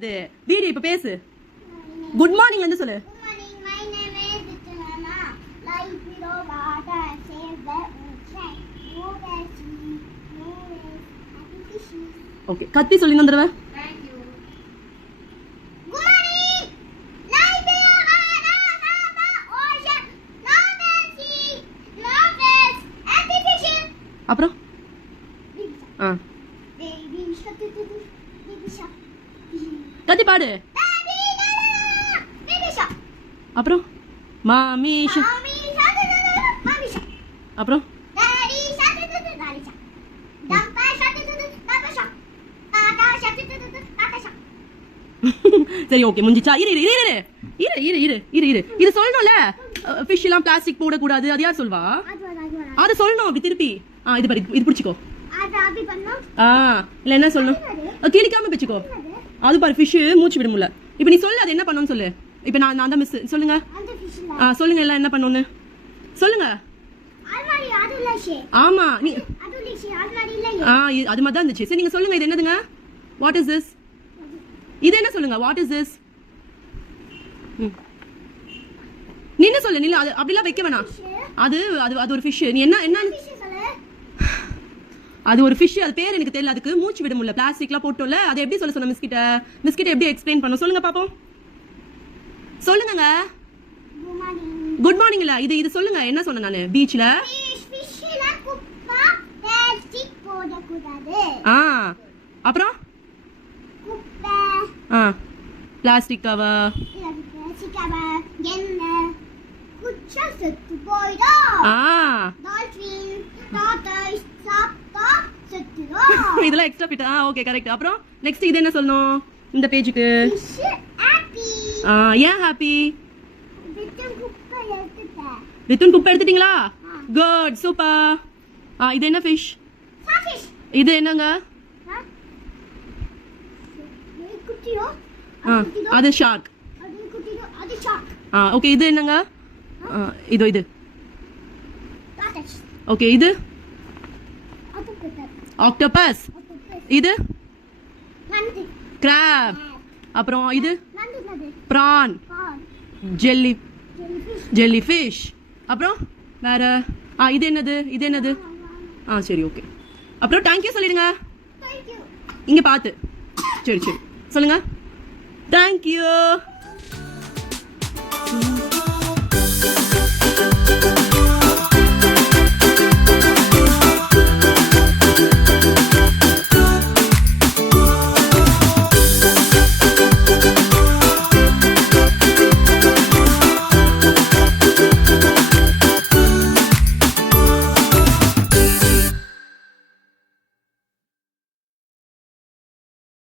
Video இப்ப பேசு. Good மார்னிங்ல இருந்து சொல்லு. ஓகே, கத்தி சொல்லுங்க அந்த தடவை. அப்புறம் கத்தி பாடு. அப்புறம் மாமிஷா. அப்புறம் சரி ஓகே முடிஞ்சிச்சா? இரு இரு இரு இரு இரு இரு இரு இரு இது சொல்லணும்ல. ஃபிஷ் எல்லாம் பிளாஸ்டிக் போடக்கூடாது, அது யார் சொல்வா? அது சொல்லணும் அப்படி திருப்பி. இது பாரு, இது பிடிச்சிக்கோ. இல்ல என்ன சொல்லணும்? கிளிக்காம பிடிச்சிக்கோ. அது பாரு, ஃபிஷ் மூச்சு விட முடியல. இப்போ நீ சொல்லு, அது என்ன பண்ணணும்னு சொல்லு. இப்போ நான் தான் மிஸ். சொல்லுங்க சொல்லுங்க, எல்லாம் என்ன பண்ணணும்னு சொல்லுங்க. ஆமா நீ அது மாதிரி தான் இருந்துச்சு. சரி நீங்க சொல்லுங்க, இது என்னதுங்க? What is this? இது என்ன சொல்லுங்க? What is this? நீ என்ன சொல்லு? நீ அது அப்படிலாம் வைக்க வேணாம். அது அது அது ஒரு ஃபிஷ். நீ என்ன என்ன அது ஒரு ஃபிஷ், அது பேர் எனக்கு தெரியல. அதுக்கு மூச்சு விட முடியல, பிளாஸ்டிக்லாம் போட்டோம்ல. அதை எப்படி சொல்ல சொன்ன மிஸ்கிட்ட? மிஸ்கிட்ட எப்படி எக்ஸ்பிளைன் பண்ண சொல்லுங்க பாப்போம். சொல்லுங்க. குட் மார்னிங் இல்ல, இது இது சொல்லுங்க. என்ன சொன்னேன் நானு? பீச்ல அப்புறம் பிளாஸ்டிக் கவர். இதெல்லாம் எக்ஸ்ட்ரா பிட். Okay correct. அப்புறம் நெக்ஸ்ட் இது என்ன சொல்லணும் இந்த பேஜுக்கு? ஏன் ஹாப்பி? வித்துன் குப்பை எடுத்துட்டீங்களா? Good, super. இது என்ன ஃபிஷ்? இது என்னங்க? அது ஷார்க். ஓகே, இது என்னங்க? இது இது ஓகே, இது ஆக்டோபஸ். இது கிராப். அப்புறம் இது பிரான். Jelly fish. அப்புறம் வேற இது என்னது? இது என்னது? சரி ஓகே. அப்புறம் தேங்க்யூ சொல்லிடுங்க இங்க பார்த்து. சரி சரி சொல்லுங்க. தேங்க்யூ.